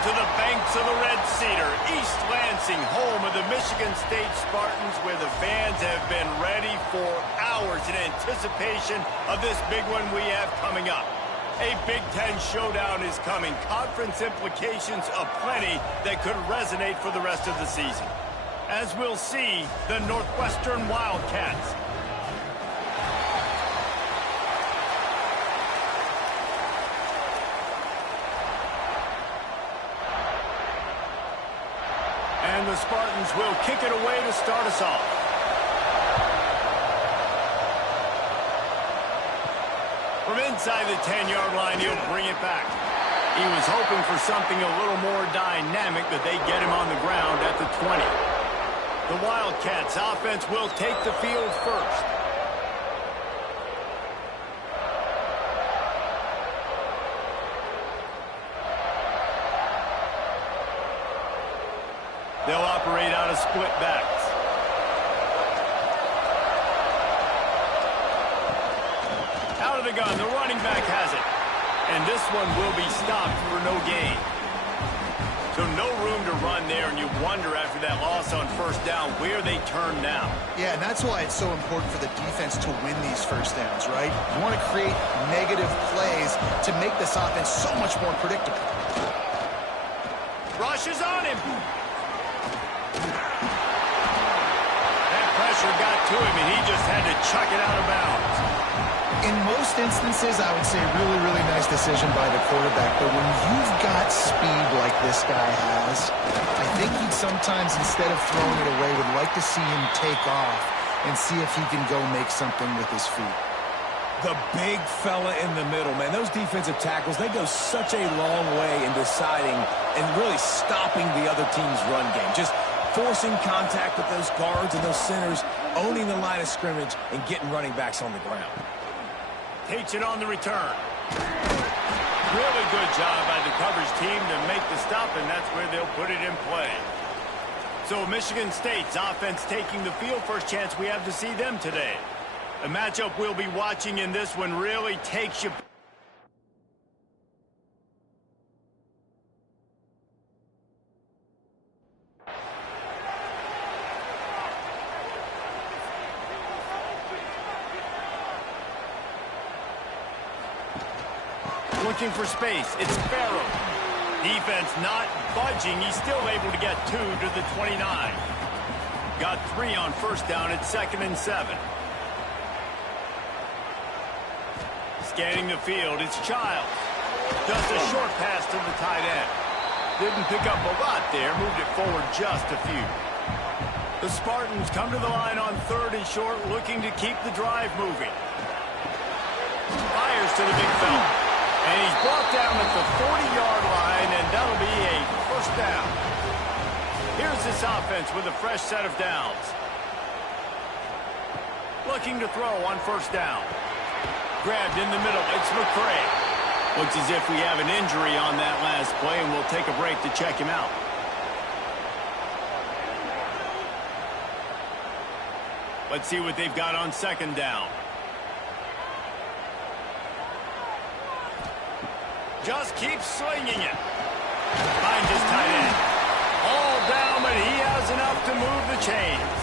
to the banks of the Red Cedar, East Lansing, home of the Michigan State Spartans, where the fans have been ready for hours in anticipation of this big one we have coming up. A Big Ten showdown is coming. Conference implications aplenty that could resonate for the rest of the season. As we'll see, the Northwestern Wildcats. And the Spartans will kick it away to start us off. From inside the 10-yard line, he'll bring it back. He was hoping for something a little more dynamic, but they get him on the ground at the 20. The Wildcats offense will take the field first. They'll operate out of split backs. Out of the gun, the running back has it. And this one will be stopped for no gain. So no room to run there, and you wonder after that loss on first down where they turn now. Yeah, and that's why it's so important for the defense to win these first downs, right? You want to create negative plays to make this offense so much more predictable. Rush is on him. That pressure got to him, and he just had to chuck it out of bounds. In most instances, I would say really, really nice decision by the quarterback. But when you've got speed like this guy has, I think he'd sometimes, instead of throwing it away, would like to see him take off and see if he can go make something with his feet. The big fella in the middle, man. Those defensive tackles, they go such a long way in deciding and really stopping the other team's run game. Just forcing contact with those guards and those centers, owning the line of scrimmage, and getting running backs on the ground. Takes it on the return. Really good job by the coverage team to make the stop, and that's where they'll put it in play. So Michigan State's offense taking the field. First chance we have to see them today. A matchup we'll be watching in this one really takes you. Looking for space. It's Farrell. Defense not budging. He's still able to get 2 to the 29. Got 3 on first down at 2nd and 7. Scanning the field. It's Childs. Just a short pass to the tight end. Didn't pick up a lot there. Moved it forward just a few. The Spartans come to the line on 3rd and short, looking to keep the drive moving. Fires to the big fella. And he's brought down at the 40-yard line, and that'll be a first down. Here's this offense with a fresh set of downs. Looking to throw on first down. Grabbed in the middle. It's McCray. Looks as if we have an injury on that last play, and we'll take a break to check him out. Let's see what they've got on second down. Just keeps slinging it. Finds his tight end. All down, but he has enough to move the chains.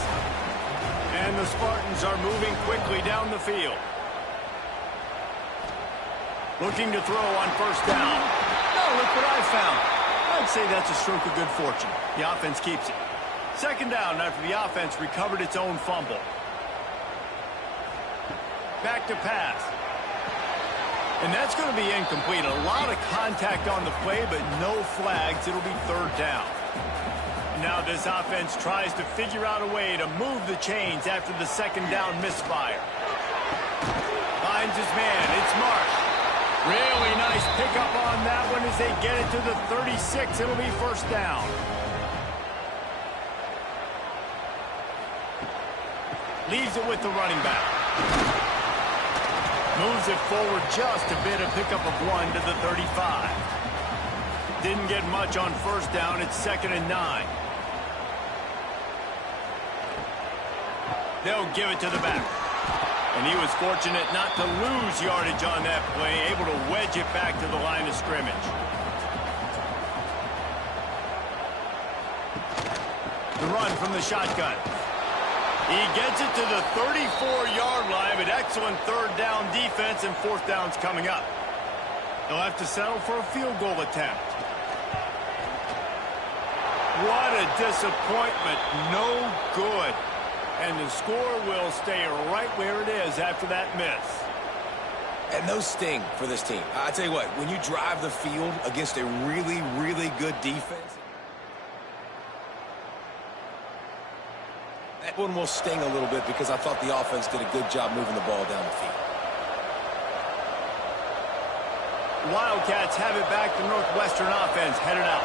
And the Spartans are moving quickly down the field. Looking to throw on first down. Oh, look what I found. I'd say that's a stroke of good fortune. The offense keeps it. Second down after the offense recovered its own fumble. Back to pass. And that's going to be incomplete. A lot of contact on the play, but no flags. It'll be third down. Now this offense tries to figure out a way to move the chains after the second down misfire. Finds his man. It's Marsh. Really nice pickup on that one as they get it to the 36. It'll be first down. Leaves it with the running back. Moves it forward just a bit, a pickup of 1 to the 35. Didn't get much on first down. It's 2nd and 9. They'll give it to the back. And he was fortunate not to lose yardage on that play, able to wedge it back to the line of scrimmage. run from the shotgun. He gets it to the 34-yard line, but excellent third down defense, and fourth down's coming up. They'll have to settle for a field goal attempt. What a disappointment. No good. And the score will stay right where it is after that miss. And no sting for this team. I tell you what, when you drive the field against a really, really good defense, that one will sting a little bit because I thought the offense did a good job moving the ball down the field. Wildcats have it back to Northwestern offense headed out.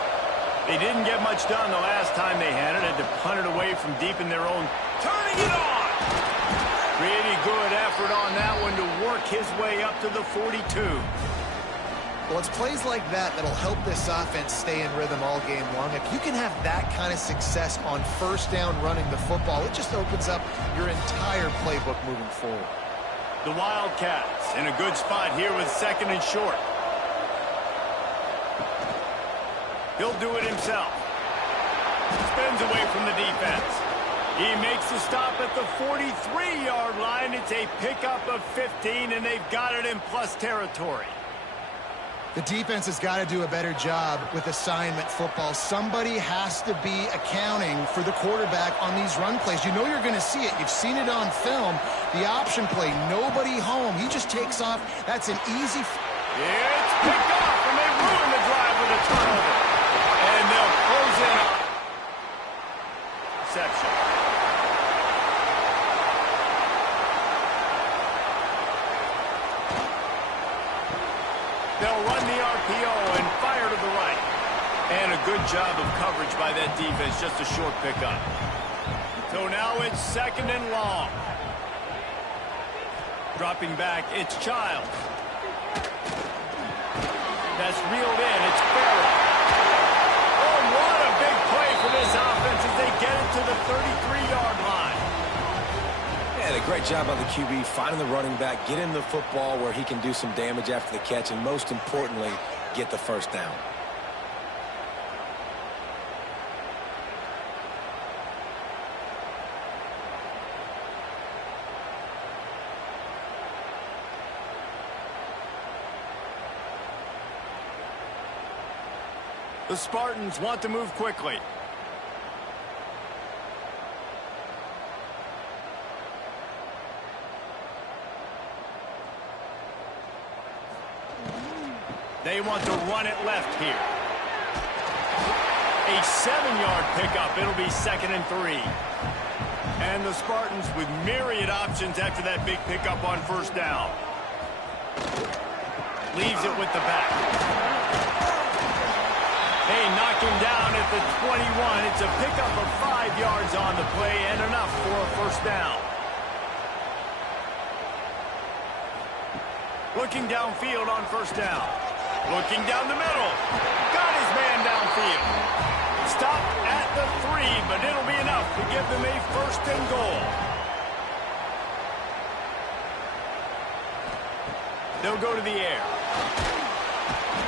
They didn't get much done the last time they had it. Had to punt it away from deep in their own. Turning it on! Pretty good effort on that one to work his way up to the 42. Well, it's plays like that that'll help this offense stay in rhythm all game long. If you can have that kind of success on first down running the football, it just opens up your entire playbook moving forward. The Wildcats in a good spot here with second and short. He'll do it himself. Spins away from the defense. He makes the stop at the 43-yard line. It's a pickup of 15, and they've got it in plus territory. The defense has got to do a better job with assignment football. Somebody has to be accounting for the quarterback on these run plays. You know you're going to see it. You've seen it on film. The option play, nobody home. He just takes off. That's an easy... It's picked off, and they ruin the drive with a turnover. And they'll close in on reception. They'll run the RPO and fire to the right. And a good job of coverage by that defense, just a short pickup. So now it's second and long. Dropping back, it's Childs. That's reeled in, it's Farrell. Oh, what a big play for this offense as they get it to the 33-yard line. Yeah, a great job by the QB finding the running back, get him the football where he can do some damage after the catch, and most importantly, get the first down. The Spartans want to move quickly. They want to run it left here. A 7-yard pickup. It'll be second and 3. And the Spartans with myriad options after that big pickup on first down. Leaves it with the back. They knock him down at the 21. It's a pickup of 5 yards on the play and enough for a first down. Looking downfield on first down. Looking down the middle. Got his man downfield. Stop at the 3, but it'll be enough to give them a first and goal. They'll go to the air.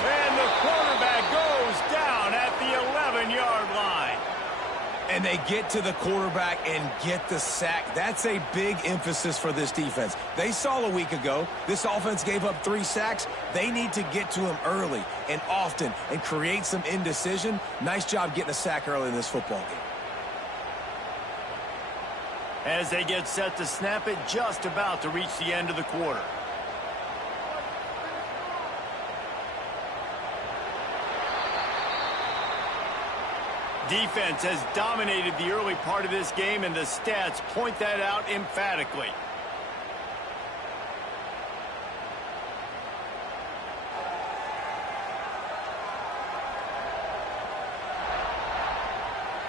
And the quarterback goes down at the 11-yard line. And they get to the quarterback and get the sack. That's a big emphasis for this defense. They saw a week ago, this offense gave up 3 sacks. They need to get to him early and often and create some indecision. Nice job getting a sack early in this football game. As they get set to snap it, just about to reach the end of the quarter. Defense has dominated the early part of this game, and the stats point that out emphatically.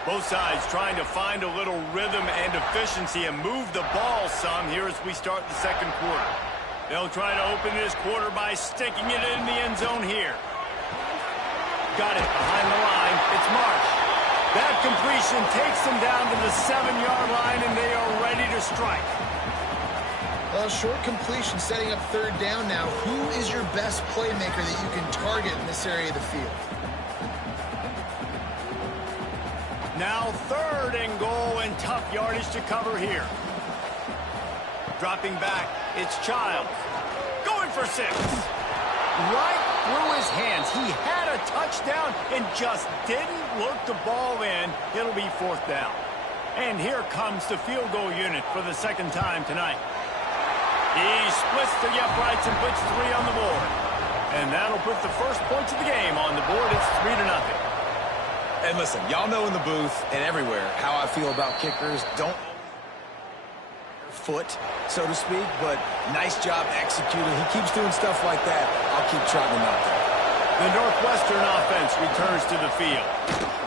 Both sides trying to find a little rhythm and efficiency and move the ball some here as we start the second quarter. They'll try to open this quarter by sticking it in the end zone here. Got it behind the line. It's Marsh. That completion takes them down to the 7-yard line, and they are ready to strike. Well, short completion setting up third down now. Who is your best playmaker that you can target in this area of the field? Now 3rd and goal, and tough yardage to cover here. Dropping back, it's Childs. Going for 6. Right through his hands. He had a touchdown and just didn't look the ball in. It'll be 4th down. And here comes the field goal unit for the 2nd time tonight. He splits the uprights and puts 3 on the board. And that'll put the first points of the game on the board. It's 3-0. And listen, y'all know in the booth and everywhere how I feel about kickers. Don't foot, so to speak, but nice job executing. He keeps doing stuff like that. I'll keep trotting him out there. The Northwestern offense returns to the field.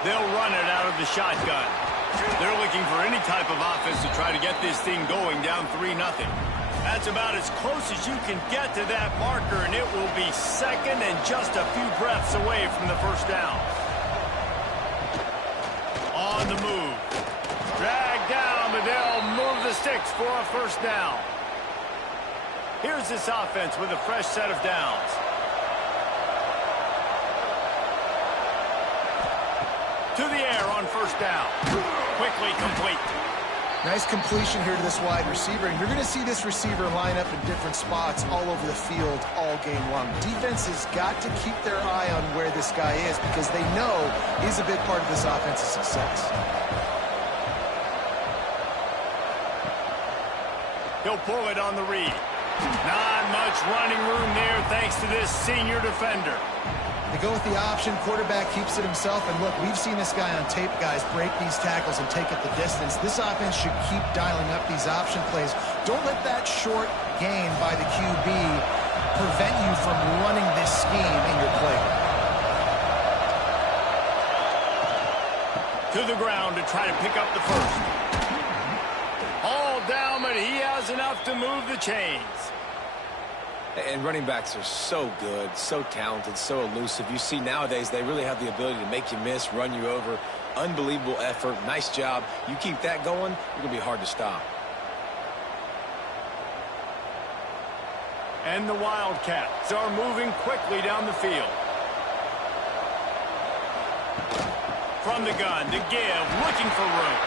They'll run it out of the shotgun. They're looking for any type of offense to try to get this thing going down 3-0. That's about as close as you can get to that marker, and it will be 2nd and just a few breaths away from the 1st down. On the move. Dragged down, but they'll move the sticks for a 1st down. Here's this offense with a fresh set of downs. To the air on 1st down. Quickly complete. Nice completion here to this wide receiver, and you're going to see this receiver line up in different spots all over the field all game long. Defense has got to keep their eye on where this guy is because they know he's a big part of this offense's success. He'll pull it on the read. Not much running room there thanks to this senior defender. They go with the option. Quarterback keeps it himself. And look, we've seen this guy on tape, guys, break these tackles and take it the distance. This offense should keep dialing up these option plays. Don't let that short gain by the QB prevent you from running this scheme in your playbook. To the ground to try to pick up the 1st. All down, but he has enough to move the chains. And running backs are so good, so talented, so elusive. You see nowadays they really have the ability to make you miss, run you over. Unbelievable effort. Nice job. You keep that going, you're going to be hard to stop. And the Wildcats are moving quickly down the field. From the gun to give, looking for room.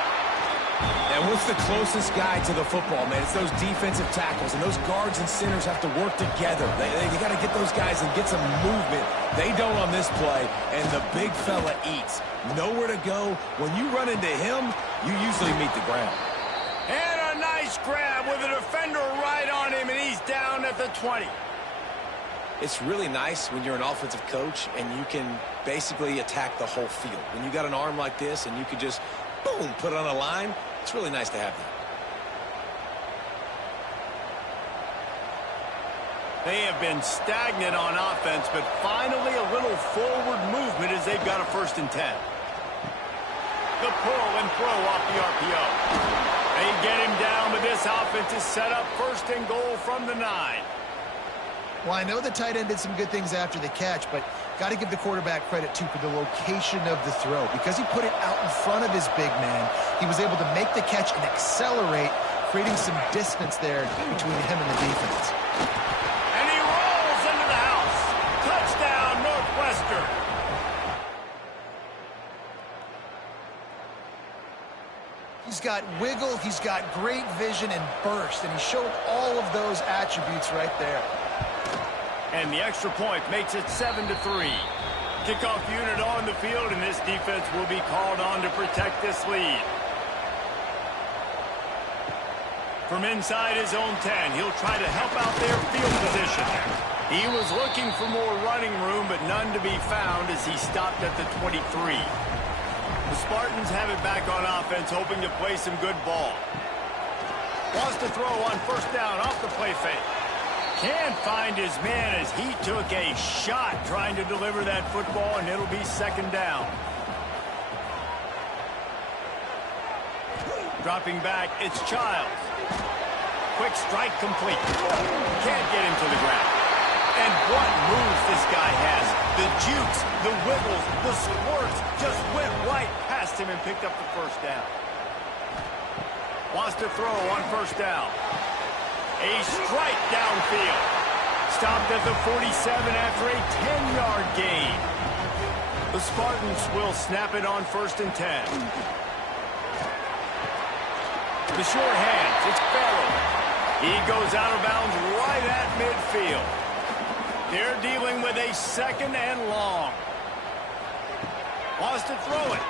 And what's the closest guy to the football, man? It's those defensive tackles, and those guards and centers have to work together. They got to get those guys and get some movement. They don't on this play, and the big fella eats. Nowhere to go. When you run into him, you usually meet the ground. And a nice grab with a defender right on him, and he's down at the 20. It's really nice when you're an offensive coach and you can basically attack the whole field. When you got an arm like this and you could just, boom, put it on a line, it's really nice to have that. They have been stagnant on offense, but finally a little forward movement as they've got a 1st and 10. The pull and throw off the RPO. They get him down, but this offense is set up 1st and goal from the 9. Well, I know the tight end did some good things after the catch, but got to give the quarterback credit, too, for the location of the throw. Because he put it out in front of his big man, he was able to make the catch and accelerate, creating some distance there between him and the defense. And he rolls into the house. Touchdown, Northwestern. He's got wiggle, he's got great vision and burst, and he showed all of those attributes right there. And the extra point makes it 7-3. Kickoff unit on the field, and this defense will be called on to protect this lead. From inside his own 10, he'll try to help out their field position. He was looking for more running room, but none to be found as he stopped at the 23. The Spartans have it back on offense, hoping to play some good ball. Wants to throw on 1st down off the play fake. Can't find his man as he took a shot trying to deliver that football, and it'll be 2nd down. Dropping back, it's Childs. Quick strike complete. Can't get him to the ground. And what moves this guy has. The jukes, the wiggles, the squirts just went right past him and picked up the 1st down. Wants to throw on 1st down. A strike downfield. Stopped at the 47 after a 10-yard gain. The Spartans will snap it on 1st and 10. The short hands, it's Farrell. He goes out of bounds right at midfield. They're dealing with a 2nd and long. Wants to throw it.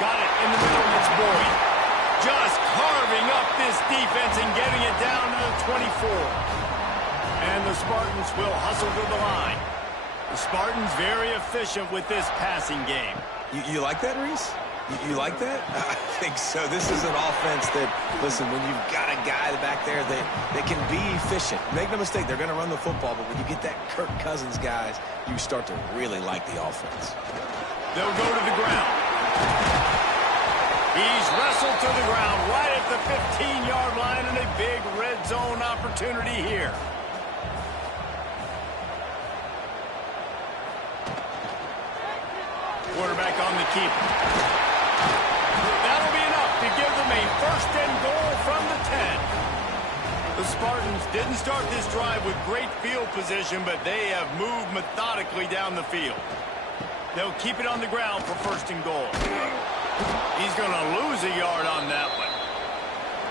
Got it in the middle, it's Boyd. Just carving up this defense and getting it down to the 24. And the Spartans will hustle to the line. The Spartans very efficient with this passing game. You like that, Reese? You like that? I think so. This is an offense that, listen, when you've got a guy back there that can be efficient. Make no mistake, they're going to run the football, but when you get that Kirk Cousins guys, you start to really like the offense. They'll go to the ground. He's wrestled to the ground right at the 15-yard line and a big red zone opportunity here. Quarterback on the keeper. That'll be enough to give them a 1st and goal from the 10. The Spartans didn't start this drive with great field position, but they have moved methodically down the field. They'll keep it on the ground for 1st and goal. He's going to lose a yard on that one.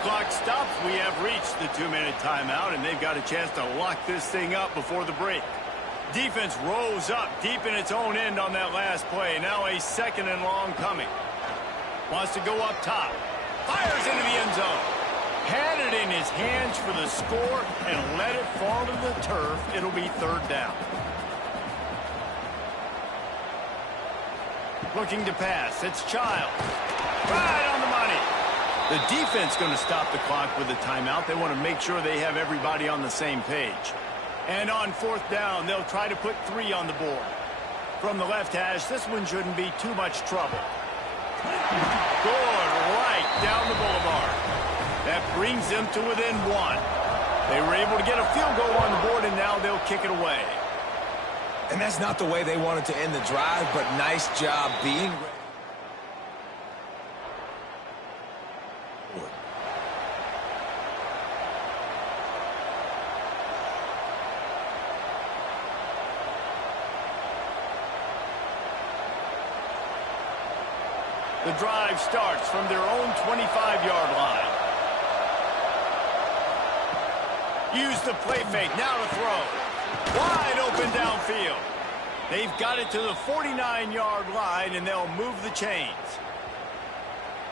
Clock stops. We have reached the 2-minute timeout, and they've got a chance to lock this thing up before the break. Defense rose up deep in its own end on that last play. Now a 2nd and long coming. Wants to go up top. Fires into the end zone. Had it in his hands for the score and let it fall to the turf. It'll be 3rd down. Looking to pass. It's Child. Right on the money. The defense going to stop the clock with a timeout. They want to make sure they have everybody on the same page. And on 4th down, they'll try to put 3 on the board. From the left hash, this one shouldn't be too much trouble. Good right down the boulevard. That brings them to within 1. They were able to get a field goal on the board, and now they'll kick it away. And that's not the way they wanted to end the drive, but nice job being ready. The drive starts from their own 25-yard line. Use the play fake, now to throw. Wide open downfield. They've got it to the 49-yard line, and they'll move the chains.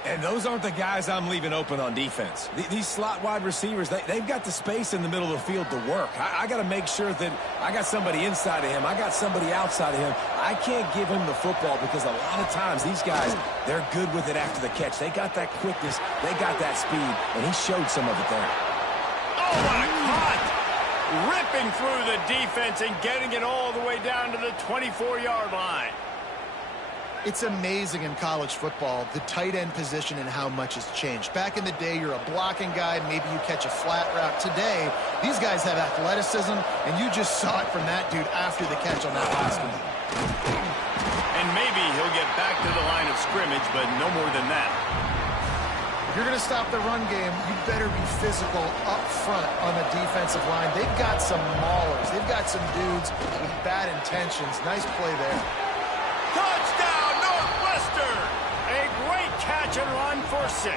And those aren't the guys I'm leaving open on defense. These slot wide receivers, they've got the space in the middle of the field to work. I got to make sure that I got somebody inside of him. I got somebody outside of him. I can't give him the football because a lot of times these guys, they're good with it after the catch. They got that quickness. They got that speed, and he showed some of it there. Oh, what a cut! Ripping through the defense and getting it all the way down to the 24-yard line. It's amazing in college football, the tight end position and how much has changed. Back in the day, you're a blocking guy, maybe you catch a flat route. Today, these guys have athleticism, and you just saw it from that dude after the catch on that last one. And maybe he'll get back to the line of scrimmage, but no more than that. If you're going to stop the run game, you better be physical up front on the defensive line. They've got some maulers. They've got some dudes with bad intentions. Nice play there. Touchdown, Northwestern! A great catch and run for 6.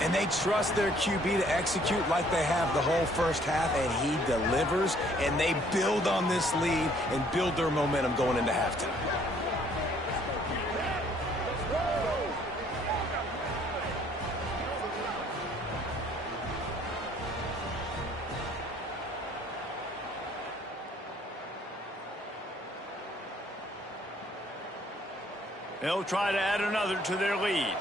And they trust their QB to execute like they have the whole first half, and he delivers, and they build on this lead and build their momentum going into halftime. They'll try to add another to their lead.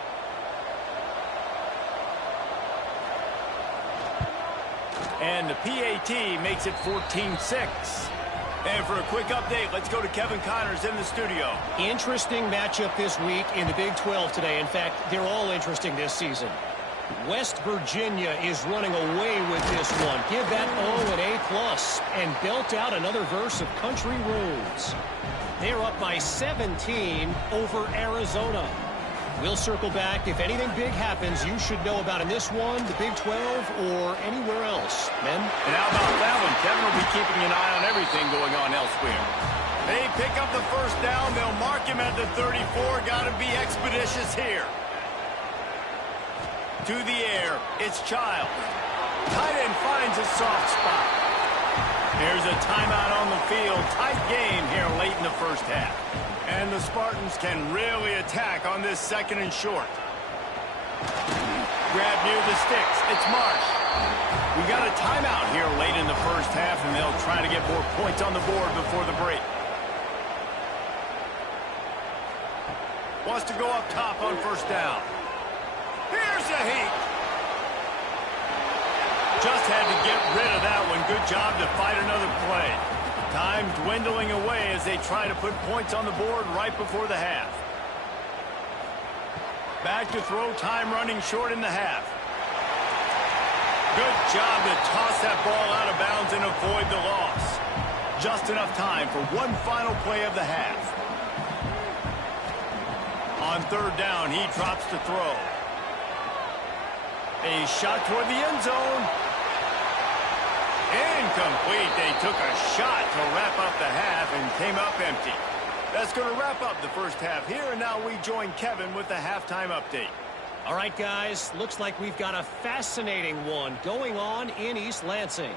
And the PAT makes it 14-6. And for a quick update, let's go to Kevin Connors in the studio. Interesting matchup this week in the Big 12 today. In fact, they're all interesting this season. West Virginia is running away with this one. Give that O an A+ and belt out another verse of Country Roads. They're up by 17 over Arizona. We'll circle back. If anything big happens, you should know about in this one, the Big 12, or anywhere else. Men? And how about that one? Kevin will be keeping an eye on everything going on elsewhere. They pick up the first down. They'll mark him at the 34. Got to be expeditious here. To the air, it's Childs. Tight end finds a soft spot. Here's a timeout on the field. Tight game here late in the first half. And the Spartans can really attack on this second and short. Grab near the sticks. It's Marsh. We got a timeout here late in the first half, and they'll try to get more points on the board before the break. Wants to go up top on first down. Here's a heat. Just had to get rid of that one. Good job to fight another play. Time dwindling away as they try to put points on the board right before the half. Back to throw, time running short in the half. Good job to toss that ball out of bounds and avoid the loss. Just enough time for one final play of the half. On third down, he drops to throw. A shot toward the end zone. Incomplete. They took a shot to wrap up the half and came up empty. That's going to wrap up the first half here, and now we join Kevin with the halftime update. All right, guys, looks like we've got a fascinating one going on in East Lansing.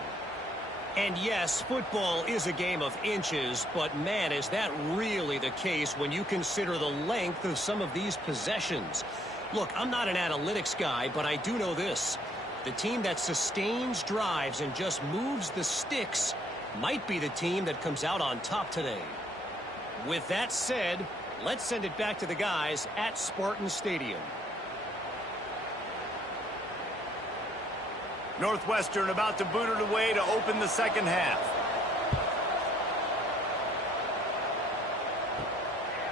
And yes, football is a game of inches, but man, is that really the case when you consider the length of some of these possessions. Look, I'm not an analytics guy, but I do know this. The team that sustains drives and just moves the sticks might be the team that comes out on top today. With that said, let's send it back to the guys at Spartan Stadium. Northwestern about to boot it away to open the second half.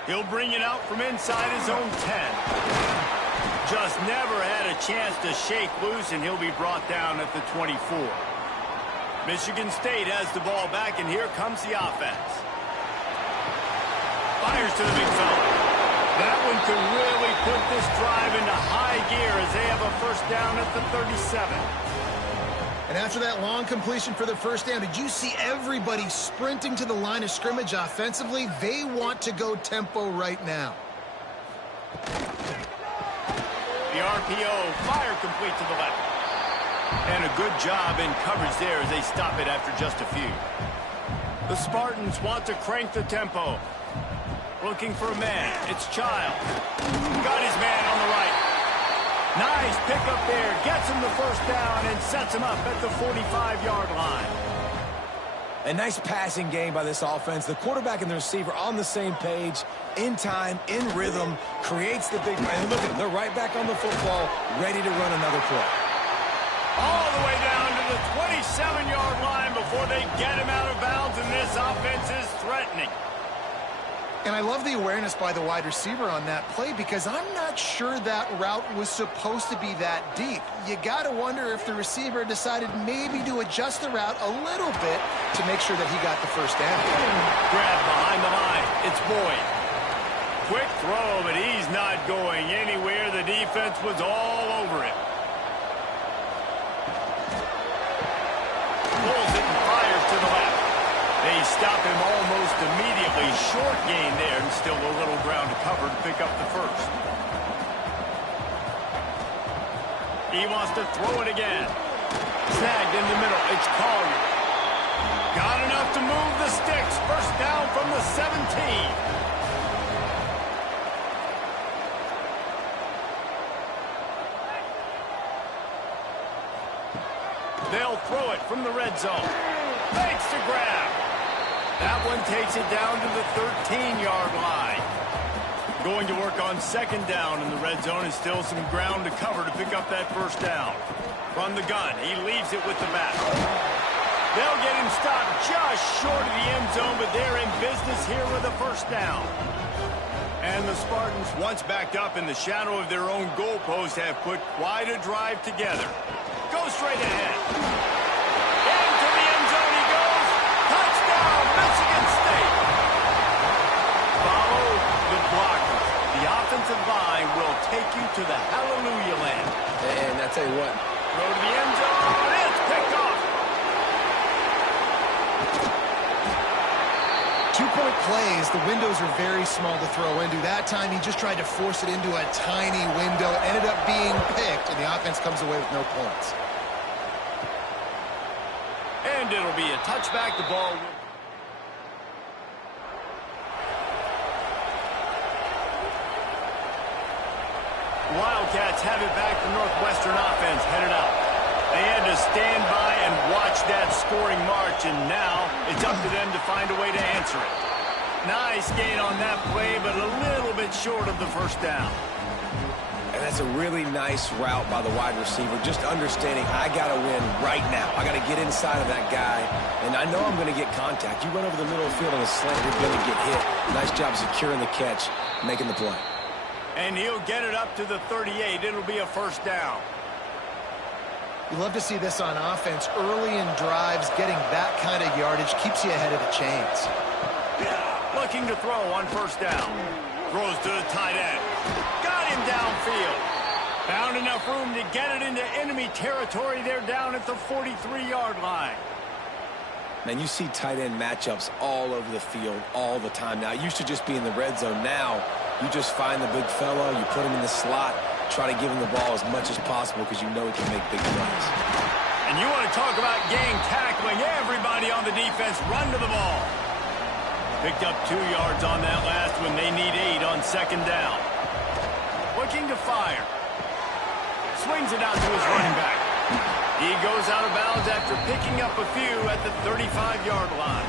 He'll bring it out from inside his own 10. Just never had a chance to shake loose, and he'll be brought down at the 24. Michigan State has the ball back, and here comes the offense. Fires to the big fella. That one could really put this drive into high gear as they have a first down at the 37. And after that long completion for the first down, did you see everybody sprinting to the line of scrimmage offensively? They want to go tempo right now. The RPO, fire complete to the left. And a good job in coverage there as they stop it after just a few. The Spartans want to crank the tempo. Looking for a man. It's Childs. Got his man on the right. Nice pick up there. Gets him the first down and sets him up at the 45-yard line. A nice passing game by this offense. The quarterback and the receiver on the same page, in time, in rhythm, creates the big play. And look at them, they're right back on the football, ready to run another play. All the way down to the 27-yard line before they get him out of bounds, and this offense is threatening. And I love the awareness by the wide receiver on that play because I'm not sure that route was supposed to be that deep. You got to wonder if the receiver decided maybe to adjust the route a little bit to make sure that he got the first down. Grab behind the line. It's Boyd. Quick throw, but he's not going anywhere. The defense was all over him. Pulls it and fires to the left. They stop him almost immediately. Short gain there, and still a little ground to cover to pick up the first. He wants to throw it again. Snagged in the middle. It's Collier. Got enough to move the sticks. First down from the 17. They'll throw it from the red zone. Fakes to grab. That one takes it down to the 13-yard line. Going to work on second down in the red zone, and still some ground to cover to pick up that first down. From the gun, he leaves it with the back. They'll get him stopped just short of the end zone, but they're in business here with a first down. And the Spartans, once backed up in the shadow of their own goalpost, have put quite a drive together. Go straight ahead. Into the end zone he goes. Touchdown, Michigan State. Follow the blockers. The offensive line will take you to the hallelujah land. And I tell you what. Go to the end zone. It's picked off. 2 three-point plays, the windows are very small to throw into. That time, he just tried to force it into a tiny window. It ended up being picked, and the offense comes away with no points. And it'll be a touchback. The ball. Wildcats have it back. The Northwestern offense headed out. They had to stand by and watch that scoring march, and now it's up to them to find a way to answer it. Nice gain on that play, but a little bit short of the first down. And that's a really nice route by the wide receiver, just understanding I got to win right now. I got to get inside of that guy, and I know I'm going to get contact. You run over the middle of the field on a slant, you're going to get hit. Nice job securing the catch, making the play. And he'll get it up to the 38. It'll be a first down. You love to see this on offense. Early in drives, getting that kind of yardage keeps you ahead of the chains. Looking to throw on first down. Throws to the tight end. Got him downfield. Found enough room to get it into enemy territory. They're down at the 43-yard line. Man, you see tight end matchups all over the field all the time now. It used to just be in the red zone. Now you just find the big fella, you put him in the slot, try to give him the ball as much as possible because you know he can make big plays. And you want to talk about gang tackling. Everybody on the defense run to the ball. Picked up 2 yards on that last one. They need 8 on second down. Looking to fire. Swings it out to his running back. He goes out of bounds after picking up a few at the 35-yard line.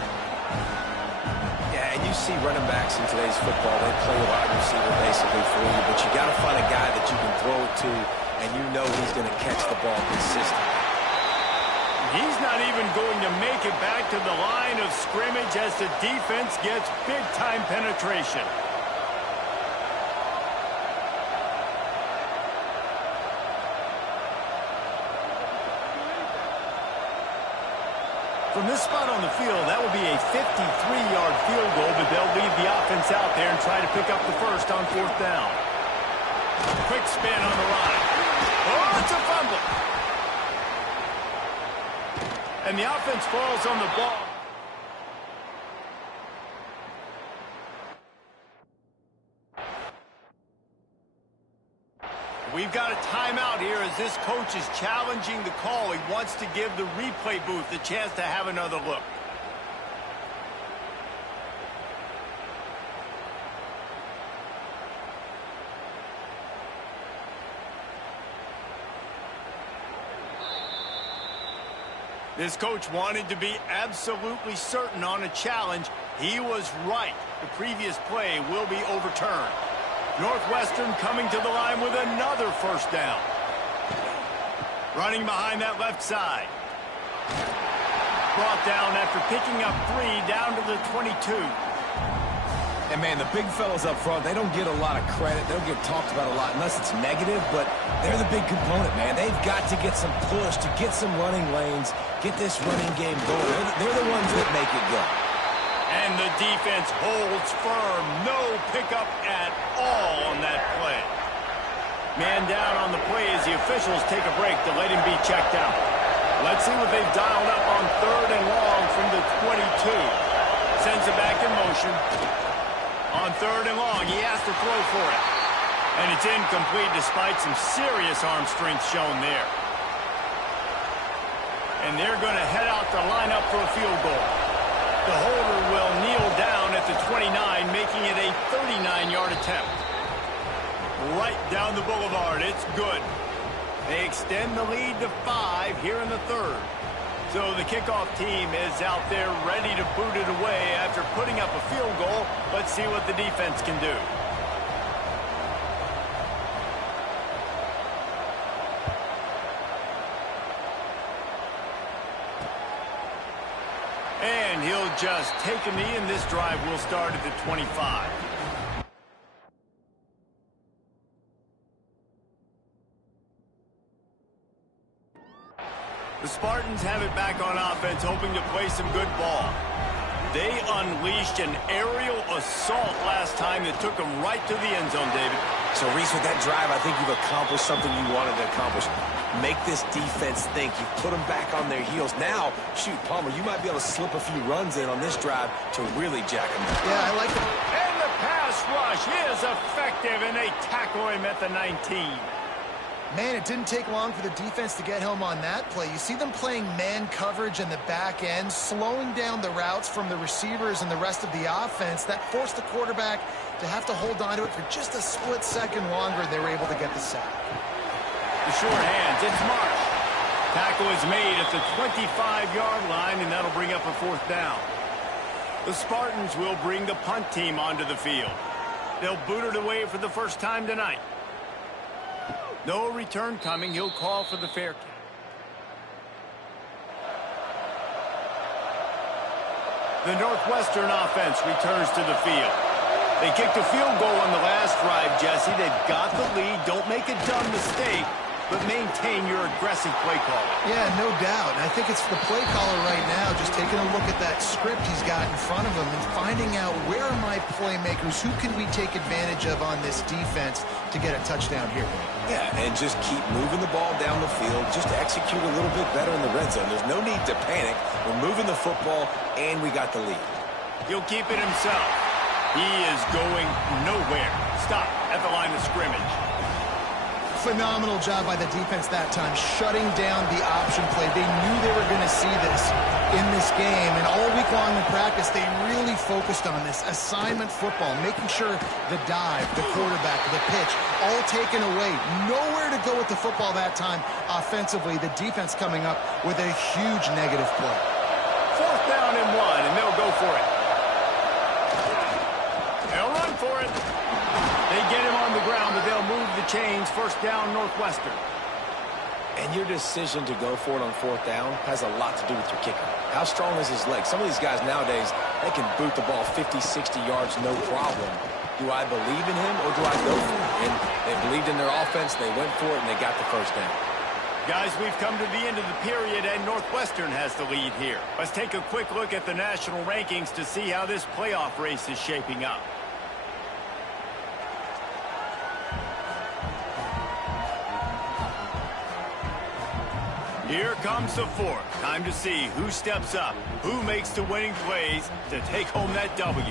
Yeah, and you see running backs in today's football, they play a wide receiver basically for you, but you got to find a guy that you can throw it to, and you know he's going to catch the ball consistently. He's not even going to make it back to the line of scrimmage as the defense gets big-time penetration. From this spot on the field, that would be a 53-yard field goal, but they'll leave the offense out there and try to pick up the first on fourth down. Quick spin on the line. Oh, it's a fumble. And the offense falls on the ball. We've got a timeout here as this coach is challenging the call. He wants to give the replay booth a chance to have another look. This coach wanted to be absolutely certain on a challenge. He was right. The previous play will be overturned. Northwestern coming to the line with another first down. Running behind that left side. Brought down after picking up 3 down to the 22. And, man, the big fellas up front, they don't get a lot of credit. They don't get talked about a lot unless it's negative, but they're the big component, man. They've got to get some push, to get some running lanes, get this running game going. They're the ones that make it go. And the defense holds firm. No pickup at all on that play. Man down on the play as the officials take a break to let him be checked out. Let's see what they've dialed up on third and long from the 22. Sends it back in motion. On third and long, he has to throw for it. And it's incomplete despite some serious arm strength shown there. And they're going to head out to line up for a field goal. The holder will kneel down at the 29, making it a 39-yard attempt. Right down the boulevard. It's good. They extend the lead to 5 here in the third. So the kickoff team is out there ready to boot it away after putting up a field goal. Let's see what the defense can do. And he'll just take a knee, and this drive will start at the 25. The Spartans have it back on offense, hoping to play some good ball. They unleashed an aerial assault last time that took them right to the end zone, David. So, Reese, with that drive, I think you've accomplished something you wanted to accomplish. Make this defense think. You put them back on their heels. Now, shoot, Palmer, you might be able to slip a few runs in on this drive to really jack them down. Yeah, I like it. And the pass rush is effective, and they tackle him at the 19. Man, it didn't take long for the defense to get home on that play. You see them playing man coverage in the back end, slowing down the routes from the receivers and the rest of the offense. That forced the quarterback to have to hold on to it for just a split second longer. They were able to get the sack. The short hands, it's Marsh. Tackle is made at the 25-yard line, and that'll bring up a 4th down. The Spartans will bring the punt team onto the field. They'll boot it away for the first time tonight. No return coming. He'll call for the fair kick. The Northwestern offense returns to the field. They kicked a field goal on the last drive, Jesse. They've got the lead. Don't make a dumb mistake, but maintain your aggressive play call. Yeah, no doubt. And I think it's the play caller right now just taking a look at that script he's got in front of him and finding out where are my playmakers, who can we take advantage of on this defense to get a touchdown here. Yeah, and just keep moving the ball down the field. Just execute a little bit better in the red zone. There's no need to panic. We're moving the football, and we got the lead. He'll keep it himself. He is going nowhere. Stop at the line of scrimmage. Phenomenal job by the defense that time, shutting down the option play. They knew they were going to see this in this game, and all week long in practice, they really focused on this assignment football, making sure the dive, the quarterback, the pitch, all taken away. Nowhere to go with the football that time offensively. The defense coming up with a huge negative play. 4th down and 1, and they'll go for it. They'll run for it. They get him on the ground, but they'll move the chains. 1st down, Northwestern. And your decision to go for it on 4th down has a lot to do with your kicker. How strong is his leg? Some of these guys nowadays, they can boot the ball 50, 60 yards, no problem. Do I believe in him or do I go for it? And they believed in their offense, they went for it, and they got the 1st down. Guys, we've come to the end of the period, and Northwestern has the lead here. Let's take a quick look at the national rankings to see how this playoff race is shaping up. Here comes the 4th. Time to see who steps up, who makes the winning plays to take home that W.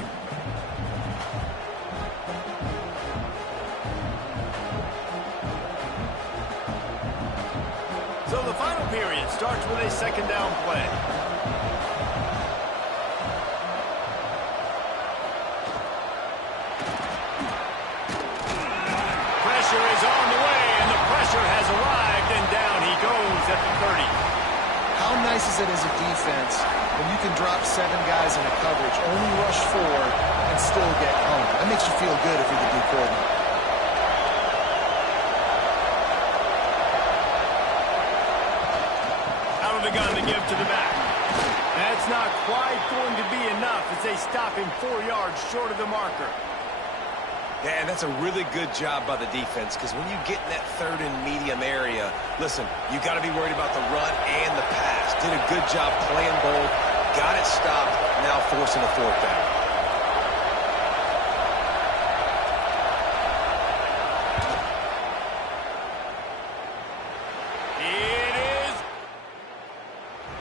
So the final period starts with a 2nd down play. Pressure is on the way, and the pressure has arrived, and down he goes at the 30. How nice is it as a defense when you can drop 7 guys in a coverage, only rush 4, and still get home? That makes you feel good if you're the D coordinator. Out of the gun to give to the back. That's not quite going to be enough as they stop him 4 yards short of the marker. Yeah, and that's a really good job by the defense because when you get in that 3rd and medium area, listen, you got to be worried about the run and the pass. Did a good job playing both, got it stopped, now forcing a 4th down. It is.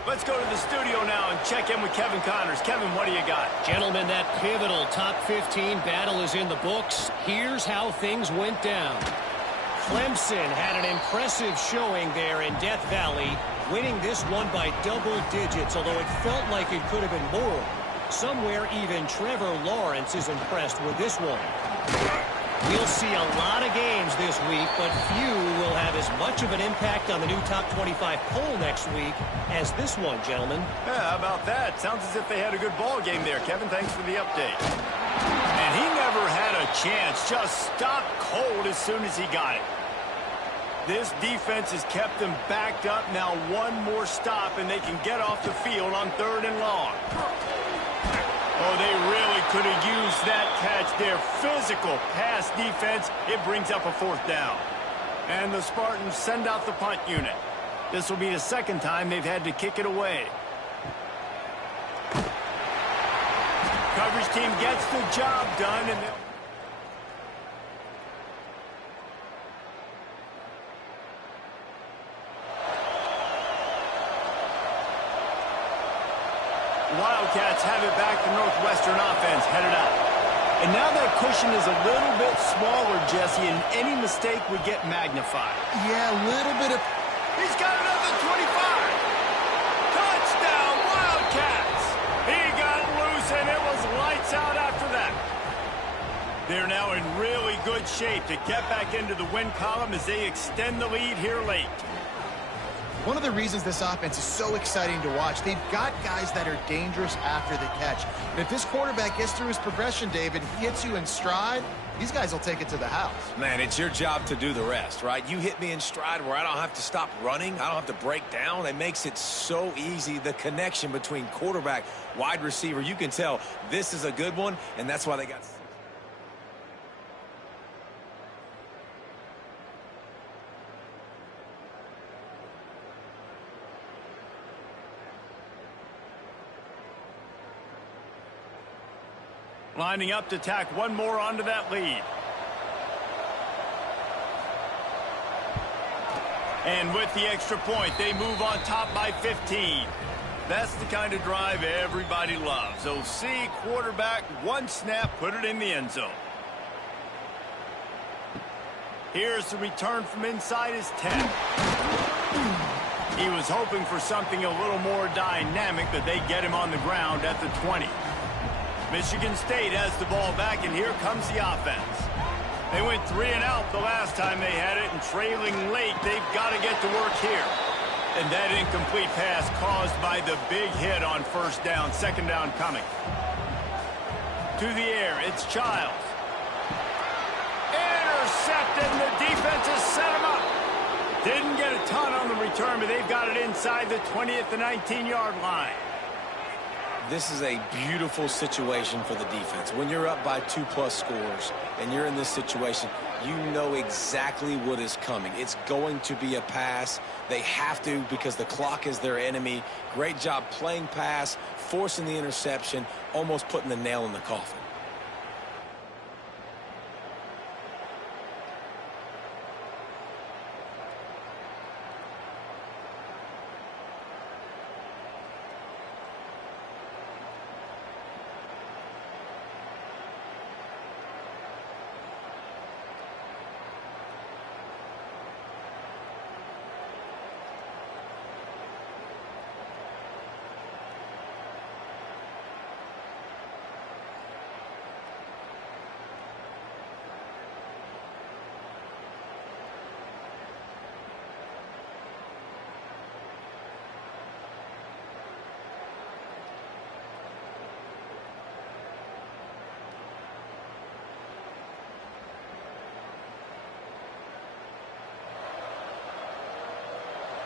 Let's go to the studio now and check in with Kevin Connors. Kevin, what do you got? Gentlemen, that pivotal top 15 battle is in the books. Here's how things went down. Clemson had an impressive showing there in Death Valley, winning this one by double digits, although it felt like it could have been more. Somewhere even Trevor Lawrence is impressed with this one. We'll see a lot of games this week, but few will have as much of an impact on the new top 25 poll next week as this one, gentlemen. Yeah, how about that? Sounds as if they had a good ball game there. Kevin, thanks for the update. And he never had a chance. Just stopped cold as soon as he got it. This defense has kept them backed up. Now one more stop, and they can get off the field on 3rd and long. Oh, they really could have used that catch. Their physical pass defense, it brings up a 4th down. And the Spartans send out the punt unit. This will be the 2nd time they've had to kick it away. Coverage team gets the job done, and Wildcats have it back. The Northwestern offense headed out. And now that cushion is a little bit smaller, Jesse, and any mistake would get magnified. Yeah, a little bit of... He's got another 25. Touchdown, Wildcats. He got loose, and it was lights out after that. They're now in really good shape to get back into the win column as they extend the lead here late. One of the reasons this offense is so exciting to watch, they've got guys that are dangerous after the catch. And if this quarterback gets through his progression, David, he hits you in stride, these guys will take it to the house. Man, it's your job to do the rest, right? You hit me in stride where I don't have to stop running. I don't have to break down. It makes it so easy. The connection between quarterback, wide receiver, you can tell this is a good one, and that's why they got... Lining up to tack one more onto that lead. And with the extra point, they move on top by 15. That's the kind of drive everybody loves. OC, quarterback, one snap, put it in the end zone. Here's the return from inside his 10. He was hoping for something a little more dynamic, but they get him on the ground at the 20. Michigan State has the ball back, and here comes the offense. They went 3 and out the last time they had it, and trailing late, they've got to get to work here. And that incomplete pass caused by the big hit on first down, second down coming. To the air, it's Childs. Intercepted, and the defense has set him up. Didn't get a ton on the return, but they've got it inside the 20 at the 19-yard line. This is a beautiful situation for the defense. When you're up by 2+ scores and you're in this situation, you know exactly what is coming. It's going to be a pass. They have to because the clock is their enemy. Great job playing pass, forcing the interception, almost putting the nail in the coffin.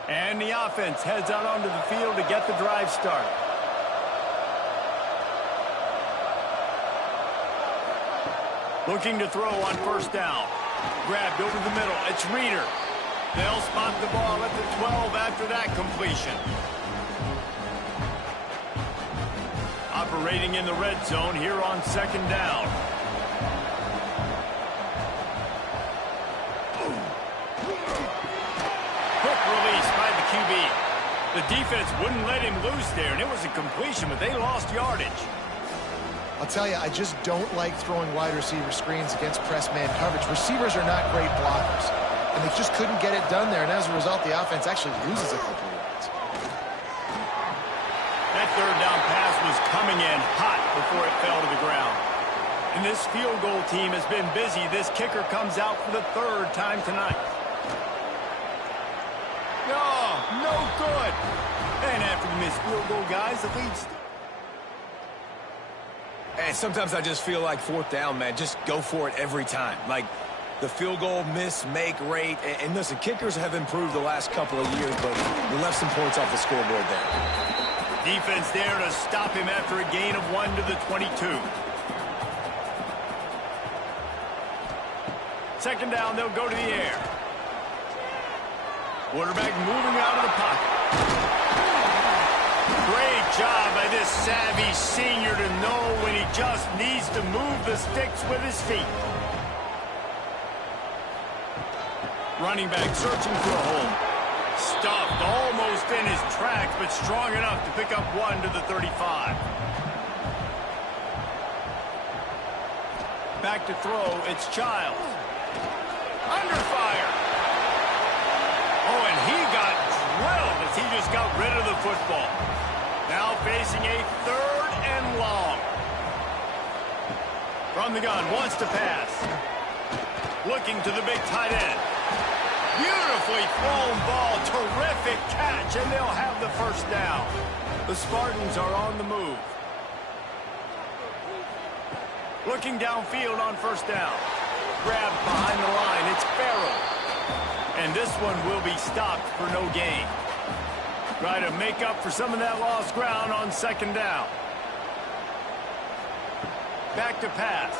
And the offense heads out onto the field to get the drive started. Looking to throw on first down. Grabbed over the middle. It's Reeder. They'll spot the ball at the 12 after that completion. Operating in the red zone here on second down. Quick release by the QB. The defense wouldn't let him loose there, and it was a completion, but they lost yardage. I'll tell you, I just don't like throwing wide receiver screens against press man coverage. Receivers are not great blockers, and they just couldn't get it done there, and as a result, the offense actually loses a couple of yards. That third down pass was coming in hot before it fell to the ground. And this field goal team has been busy. This kicker comes out for the third time tonight. No good. And after the missed field goal, guys, the lead's... And sometimes I just feel like fourth down, man, just go for it every time. Like the field goal miss, make rate. And listen, kickers have improved the last couple of years, but we left some points off the scoreboard there. Defense there to stop him after a gain of 1 to the 22. Second down, they'll go to the air. Quarterback moving out of the pocket. Great job by this savvy senior to know when he just needs to move the sticks with his feet. Running back searching for a hole. Stuffed almost in his tracks, but strong enough to pick up one to the 35. Back to throw, it's Childs. Under fire. Oh, and he got drilled as he just got rid of the football. Now facing a 3rd and long. From the gun, wants to pass. Looking to the big tight end. Beautifully thrown ball, terrific catch, and they'll have the first down. The Spartans are on the move. Looking downfield on first down. Grabbed behind the line, it's Farrell. And this one will be stopped for no gain. Try to make up for some of that lost ground on 2nd down. Back to pass.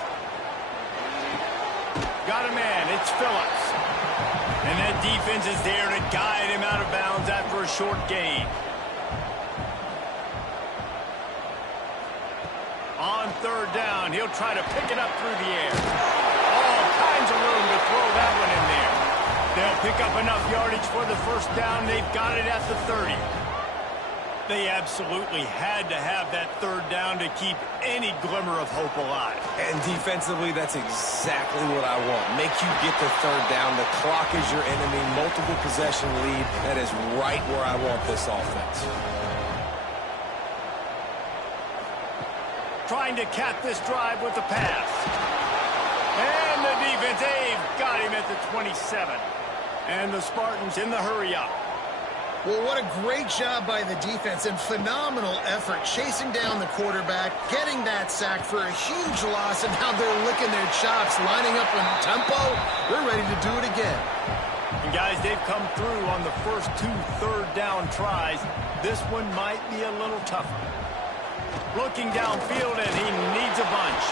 Got a man, it's Phillips. And that defense is there to guide him out of bounds after a short gain. On 3rd down, he'll try to pick it up through the air. All kinds of room to throw that one in there. They'll pick up enough yardage for the first down. They've got it at the 30. They absolutely had to have that 3rd down to keep any glimmer of hope alive. And defensively, that's exactly what I want. Make you get the 3rd down. The clock is your enemy. Multiple possession lead. That is right where I want this offense. Trying to cap this drive with the pass. And the defense, they've got him at the 27. And the Spartans in the hurry-up. Well, what a great job by the defense and phenomenal effort chasing down the quarterback, getting that sack for a huge loss, and now they're licking their chops, lining up in tempo. They're ready to do it again. And guys, they've come through on the first 2 3rd down tries. This one might be a little tougher. Looking downfield, and he needs a bunch.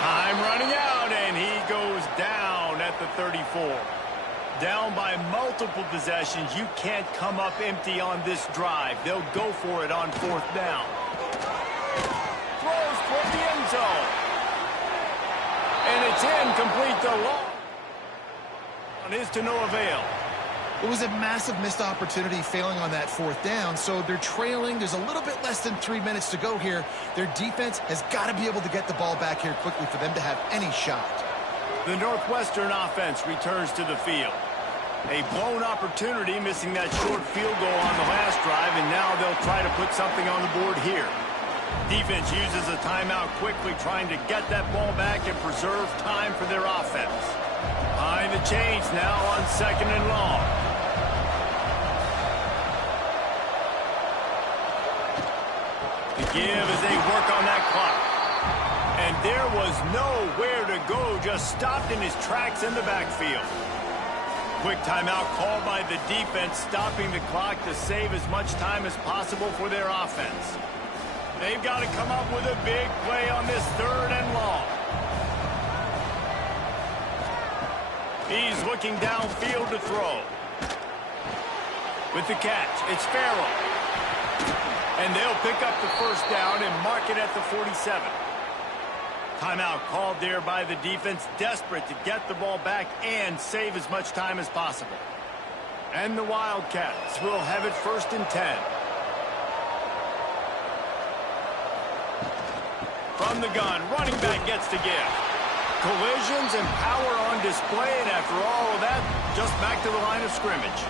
Time running out, and he goes down at the 34. Down by multiple possessions. You can't come up empty on this drive. They'll go for it on 4th down. Throws toward the end zone. And it's incomplete to long. It is to no avail. It was a massive missed opportunity failing on that 4th down, so they're trailing. There's a little bit less than 3 minutes to go here. Their defense has got to be able to get the ball back here quickly for them to have any shot. The Northwestern offense returns to the field. A blown opportunity, missing that short field goal on the last drive, and now they'll try to put something on the board here. Defense uses a timeout quickly, trying to get that ball back and preserve time for their offense. Behind the chains now on 2nd and long. The give as they work on that clock. And there was nowhere to go, just stopped in his tracks in the backfield. Quick timeout called by the defense, stopping the clock to save as much time as possible for their offense. They've got to come up with a big play on this 3rd and long. He's looking downfield to throw. With the catch, it's Farrell. And they'll pick up the first down and mark it at the 47. Timeout called there by the defense, desperate to get the ball back and save as much time as possible. And the Wildcats will have it 1st and 10. From the gun, running back gets to give. Collisions and power on display, and after all of that, just back to the line of scrimmage.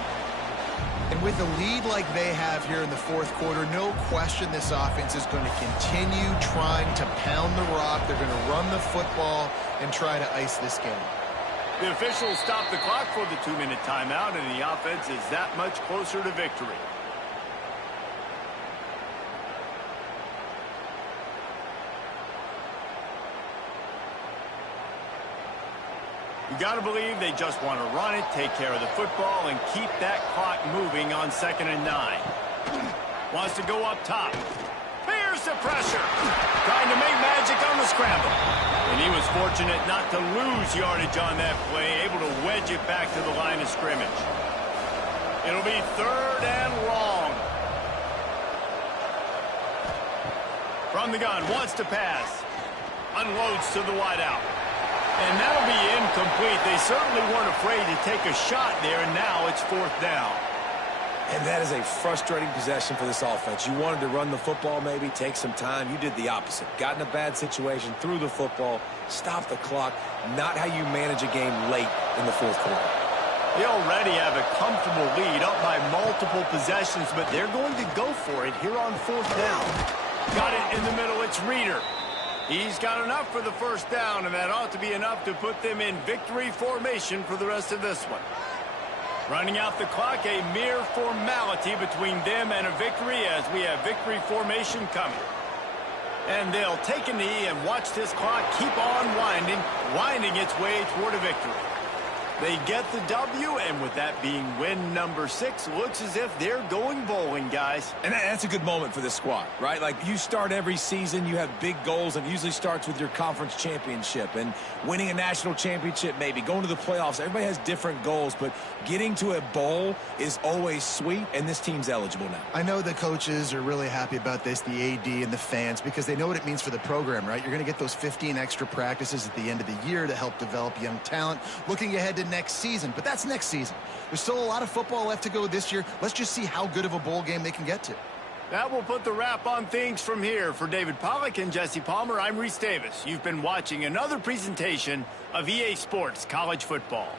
And with a lead like they have here in the 4th quarter, no question this offense is going to continue trying to pound the rock. They're going to run the football and try to ice this game. The officials stop the clock for the 2-minute timeout, and the offense is that much closer to victory. You got to believe they just want to run it, take care of the football, and keep that clock moving on 2nd and 9. Wants to go up top. Here's the pressure. Trying to make magic on the scramble. And he was fortunate not to lose yardage on that play, able to wedge it back to the line of scrimmage. It'll be 3rd and long. From the gun, wants to pass. Unloads to the wideout. And that'll be incomplete. They certainly weren't afraid to take a shot there, and now it's 4th down. And that is a frustrating possession for this offense. You wanted to run the football, maybe take some time. You did the opposite. Got in a bad situation, threw the football, stopped the clock. Not how you manage a game late in the fourth quarter. They already have a comfortable lead up by multiple possessions, but they're going to go for it here on fourth down. Got it in the middle. It's Reeder. He's got enough for the first down, and that ought to be enough to put them in victory formation for the rest of this one. Running out the clock, a mere formality between them and a victory as we have victory formation coming. And they'll take a knee and watch this clock keep on winding its way toward a victory. They get the W, and with that being win number 6, looks as if they're going bowling, guys. And that's a good moment for this squad, right? Like, you start every season, you have big goals, and it usually starts with your conference championship and winning a national championship, maybe going to the playoffs. Everybody has different goals, but getting to a bowl is always sweet, and this team's eligible now. I know the coaches are really happy about this, the AD and the fans, because they know what it means for the program, right? You're going to get those 15 extra practices at the end of the year to help develop young talent. Looking ahead to next season, but that's next season. There's still a lot of football left to go this year. Let's just see how good of a bowl game they can get to. That will put the wrap on things from here. For David Pollack and Jesse Palmer, I'm Reese Davis. You've been watching another presentation of EA Sports College Football.